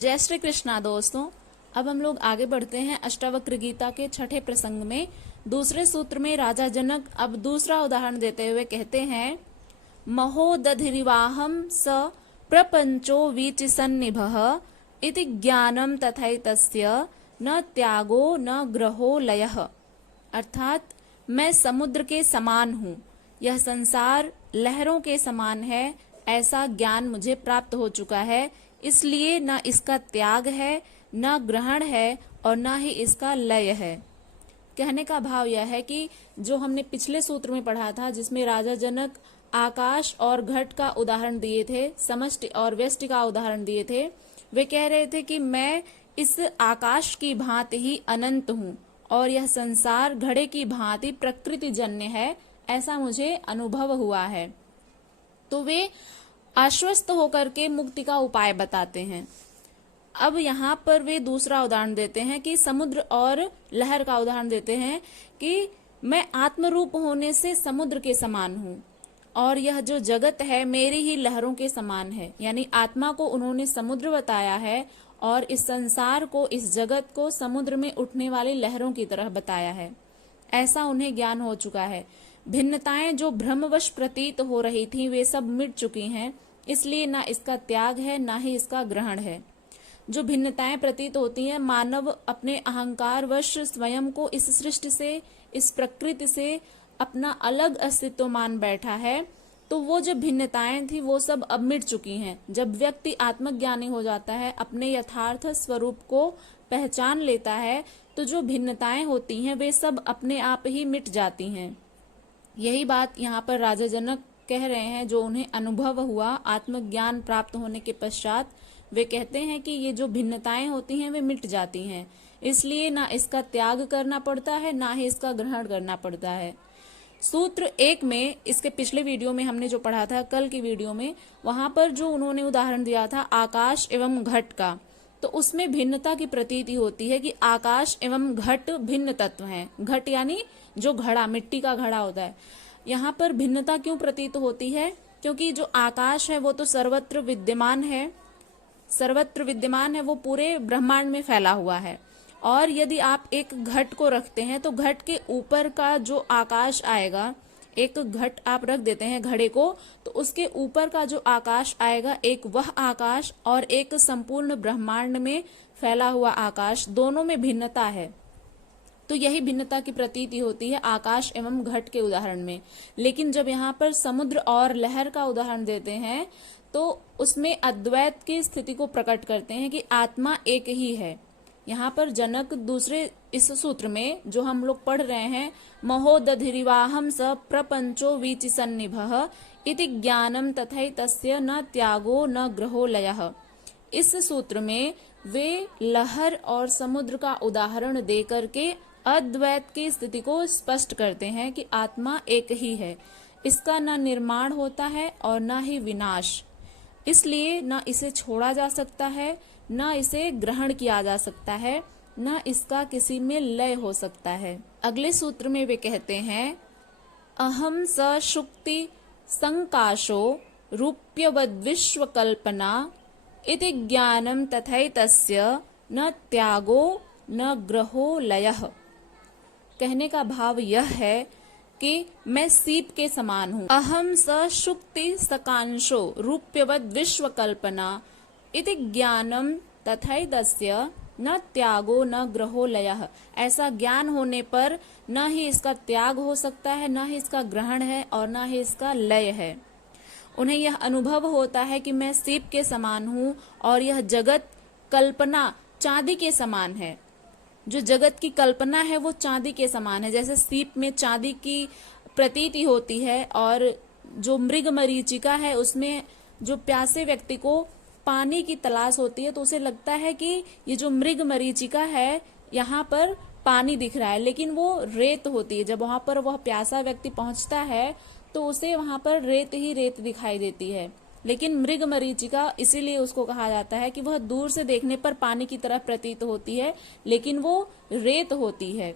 जय श्री कृष्णा दोस्तों। अब हम लोग आगे बढ़ते हैं अष्टावक्र गीता के छठे प्रसंग में। दूसरे सूत्र में राजा जनक अब दूसरा उदाहरण देते हुए कहते हैं, महोदधिरिवाहम स प्रपंचो वीचिसन्निभः इति ज्ञानम तथैतस्य न त्यागो न ग्रहो लयः। अर्थात मैं समुद्र के समान हूँ, यह संसार लहरों के समान है, ऐसा ज्ञान मुझे प्राप्त हो चुका है, इसलिए न इसका त्याग है, न ग्रहण है और न ही इसका लय है। कहने का भाव यह है कि जो हमने पिछले सूत्र में पढ़ा था, जिसमें राजा जनक आकाश और घट का उदाहरण दिए थे, समष्टि और व्यष्टि का उदाहरण दिए थे, वे कह रहे थे कि मैं इस आकाश की भांति ही अनंत हूँ और यह संसार घड़े की भांति प्रकृति जन्य है, ऐसा मुझे अनुभव हुआ है। तो वे आश्वस्त होकर के मुक्ति का उपाय बताते हैं। अब यहाँ पर वे दूसरा उदाहरण देते हैं कि समुद्र और लहर का उदाहरण देते हैं कि मैं आत्मरूप होने से समुद्र के समान हूँ और यह जो जगत है मेरी ही लहरों के समान है। यानी आत्मा को उन्होंने समुद्र बताया है और इस संसार को, इस जगत को समुद्र में उठने वाली लहरों की तरह बताया है। ऐसा उन्हें ज्ञान हो चुका है। भिन्नताएं जो भ्रमवश प्रतीत हो रही थी वे सब मिट चुकी हैं, इसलिए ना इसका त्याग है ना ही इसका ग्रहण है। जो भिन्नताएं प्रतीत होती हैं, मानव अपने अहंकार वश स्वयं को इस सृष्टि से, इस प्रकृति से अपना अलग अस्तित्व मान बैठा है, तो वो जो भिन्नताएं थी वो सब अब मिट चुकी हैं। जब व्यक्ति आत्मज्ञानी हो जाता है, अपने यथार्थ स्वरूप को पहचान लेता है, तो जो भिन्नताएं होती हैं वे सब अपने आप ही मिट जाती हैं। यही बात यहाँ पर राजा जनक कह रहे हैं, जो उन्हें अनुभव हुआ आत्मज्ञान प्राप्त होने के पश्चात। वे कहते हैं कि ये जो भिन्नताएं होती हैं वे मिट जाती हैं, इसलिए ना इसका त्याग करना पड़ता है ना ही इसका ग्रहण करना पड़ता है। सूत्र 1 में, इसके पिछले वीडियो में हमने जो पढ़ा था, कल की वीडियो में, वहां पर जो उन्होंने उदाहरण दिया था आकाश एवं घट का, तो उसमें भिन्नता की प्रतीति होती है कि आकाश एवं घट भिन्न तत्व हैं। घट यानी जो घड़ा, मिट्टी का घड़ा होता है। यहाँ पर भिन्नता क्यों प्रतीत होती है? क्योंकि जो आकाश है वो तो सर्वत्र विद्यमान है, वो पूरे ब्रह्मांड में फैला हुआ है। और यदि आप एक घट को रखते हैं तो घट के ऊपर का जो आकाश आएगा, एक घट आप रख देते हैं घड़े को, तो उसके ऊपर का जो आकाश आएगा, एक वह आकाश और एक संपूर्ण ब्रह्मांड में फैला हुआ आकाश, दोनों में भिन्नता है। तो यही भिन्नता की प्रतीति होती है आकाश एवं घट के उदाहरण में। लेकिन जब यहाँ पर समुद्र और लहर का उदाहरण देते हैं तो उसमें अद्वैत की स्थिति को प्रकट करते हैं कि आत्मा एक ही है। यहाँ पर जनक दूसरे इस सूत्र में जो हम लोग पढ़ रहे हैं, महोदधिरिवाहम स प्रपंचो वीचिसन्निभः इति ज्ञानम तथैतस्य न त्यागो न ग्रहो लयः। इस सूत्र में वे लहर और समुद्र का उदाहरण दे करके अद्वैत की स्थिति को स्पष्ट करते हैं कि आत्मा एक ही है, इसका न निर्माण होता है और न ही विनाश, इसलिए न इसे छोड़ा जा सकता है, न इसे ग्रहण किया जा सकता है, न इसका किसी में लय हो सकता है। अगले सूत्र में वे कहते हैं, अहम स शुक्ति संकाशो रूप्यवद्विश्वकल्पना इति ज्ञानम तथैतस्य न त्यागो न ग्रहो लयः। कहने का भाव यह है कि मैं सीप के समान हूँ। अहम स शुक्ति सकांशो रूप्यवद विश्वकल्पना इति ज्ञानम तथैतस्य न त्यागो न ग्रहो लयः। ऐसा ज्ञान होने पर न ही इसका त्याग हो सकता है, न ही इसका ग्रहण है और न ही इसका लय है। उन्हें यह अनुभव होता है कि मैं सीप के समान हूँ और यह जगत कल्पना चांदी के समान है। जो जगत की कल्पना है वो चांदी के समान है। जैसे सीप में चांदी की प्रतीति होती है और जो मृग मरीचिका है उसमें जो प्यासे व्यक्ति को पानी की तलाश होती है तो उसे लगता है कि ये जो मृग मरीचिका है यहाँ पर पानी दिख रहा है, लेकिन वो रेत होती है। जब वहां पर वह प्यासा व्यक्ति पहुंचता है तो उसे वहां पर रेत ही रेत दिखाई देती है। लेकिन मृग मरीचिका इसीलिए उसको कहा जाता है कि वह दूर से देखने पर पानी की तरह प्रतीत होती है, लेकिन वो रेत होती है।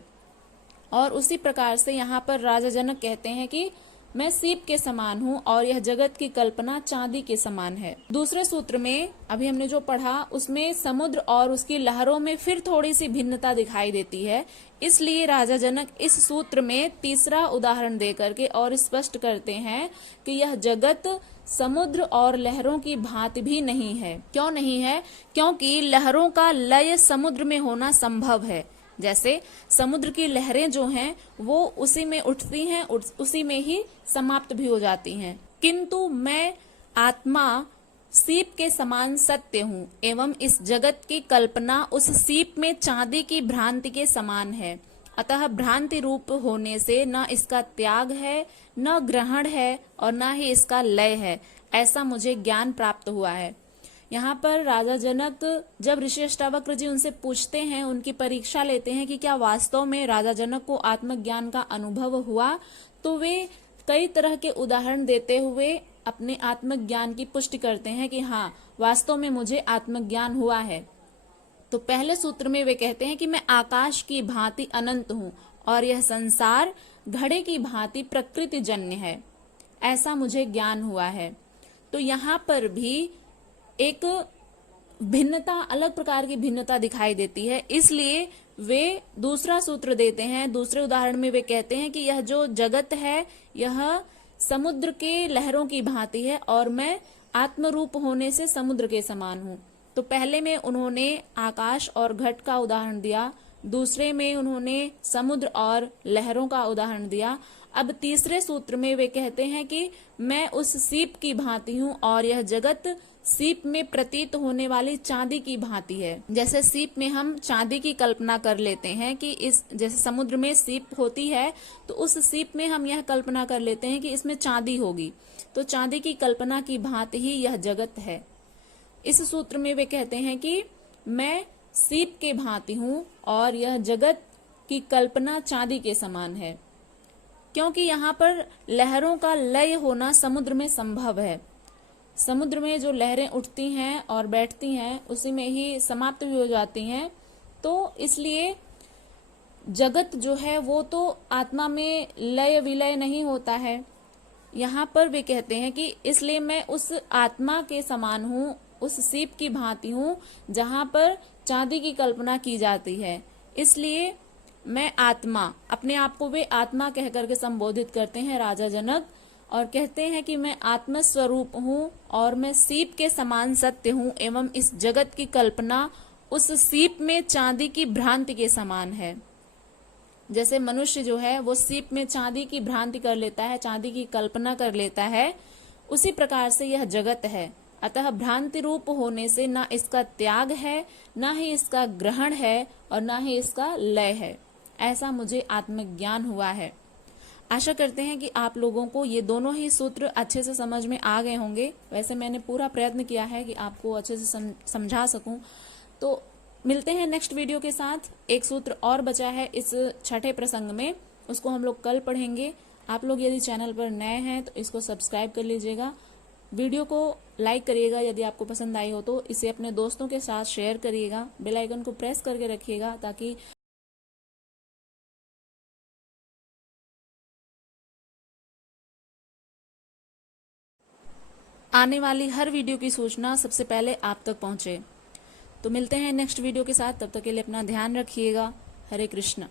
और उसी प्रकार से यहाँ पर राजा जनक कहते हैं कि मैं सीप के समान हूँ और यह जगत की कल्पना चांदी के समान है। दूसरे सूत्र में अभी हमने जो पढ़ा उसमें समुद्र और उसकी लहरों में फिर थोड़ी सी भिन्नता दिखाई देती है, इसलिए राजा जनक इस सूत्र में तीसरा उदाहरण दे करके और स्पष्ट करते हैं कि यह जगत समुद्र और लहरों की भांति भी नहीं है। क्यों नहीं है? क्योंकि लहरों का लय समुद्र में होना संभव है। जैसे समुद्र की लहरें जो हैं वो उसी में उठती हैं, उसी में ही समाप्त भी हो जाती हैं। किंतु मैं आत्मा सीप के समान सत्य हूँ एवं इस जगत की कल्पना उस सीप में चांदी की भ्रांति के समान है। अतः भ्रांति रूप होने से न इसका त्याग है, न ग्रहण है और न ही इसका लय है, ऐसा मुझे ज्ञान प्राप्त हुआ है। यहाँ पर राजा जनक जब ऋषि अष्टावक्र जी उनसे पूछते हैं, उनकी परीक्षा लेते हैं कि क्या वास्तव में राजा जनक को आत्मज्ञान का अनुभव हुआ, तो वे कई तरह के उदाहरण देते हुए अपने आत्मज्ञान की पुष्टि करते हैं कि हाँ, वास्तव में मुझे आत्मज्ञान हुआ है। तो पहले सूत्र में वे कहते हैं कि मैं आकाश की भांति अनंत हूँ और यह संसार घड़े की भांति प्रकृति जन्य है, ऐसा मुझे ज्ञान हुआ है। तो यहाँ पर भी एक भिन्नता, अलग प्रकार की भिन्नता दिखाई देती है, इसलिए वे दूसरा सूत्र देते हैं। दूसरे उदाहरण में वे कहते हैं कि यह जो जगत है यह समुद्र के लहरों की भांति है और मैं आत्मरूप होने से समुद्र के समान हूँ। तो पहले में उन्होंने आकाश और घट का उदाहरण दिया, दूसरे में उन्होंने समुद्र और लहरों का उदाहरण दिया। अब तीसरे सूत्र में वे कहते हैं कि मैं उस सीप की भांति हूँ और यह जगत सीप में प्रतीत होने वाली चांदी की भांति है। जैसे सीप में हम चांदी की कल्पना कर लेते हैं कि इस, जैसे समुद्र में सीप होती है तो उस सीप में हम यह कल्पना कर लेते हैं कि इसमें चांदी होगी, तो चांदी की कल्पना की भांति ही यह जगत है। इस सूत्र में वे कहते हैं कि मैं सीप के भांति हूँ और यह जगत की कल्पना चांदी के समान है, क्योंकि यहाँ पर लहरों का लय होना समुद्र में संभव है। समुद्र में जो लहरें उठती हैं और बैठती हैं उसी में ही समाप्त भी हो जाती हैं, तो इसलिए जगत जो है वो तो आत्मा में लय विलय नहीं होता है। यहाँ पर वे कहते हैं कि इसलिए मैं उस आत्मा के समान हूँ, उस सीप की भांति हूँ जहाँ पर चांदी की कल्पना की जाती है, इसलिए मैं आत्मा, अपने आप को वे आत्मा कह करके संबोधित करते हैं राजा जनक, और कहते हैं कि मैं आत्मस्वरूप हूँ और मैं सीप के समान सत्य हूँ एवं इस जगत की कल्पना उस सीप में चांदी की भ्रांति के समान है। जैसे मनुष्य जो है वो सीप में चांदी की भ्रांति कर लेता है, चांदी की कल्पना कर लेता है, उसी प्रकार से यह जगत है। अतः भ्रांति रूप होने से न इसका त्याग है, न ही इसका ग्रहण है और न ही इसका लय है, ऐसा मुझे आत्मज्ञान हुआ है। आशा करते हैं कि आप लोगों को ये दोनों ही सूत्र अच्छे से समझ में आ गए होंगे। वैसे मैंने पूरा प्रयत्न किया है कि आपको अच्छे से समझा सकूं। तो मिलते हैं नेक्स्ट वीडियो के साथ। एक सूत्र और बचा है इस छठे प्रसंग में, उसको हम लोग कल पढ़ेंगे। आप लोग यदि चैनल पर नए हैं तो इसको सब्सक्राइब कर लीजिएगा, वीडियो को लाइक करिएगा, यदि आपको पसंद आई हो तो इसे अपने दोस्तों के साथ शेयर करिएगा, बेल आइकन को प्रेस करके रखिएगा ताकि आने वाली हर वीडियो की सूचना सबसे पहले आप तक पहुंचे। तो मिलते हैं नेक्स्ट वीडियो के साथ, तब तक के लिए अपना ध्यान रखिएगा। हरे कृष्ण।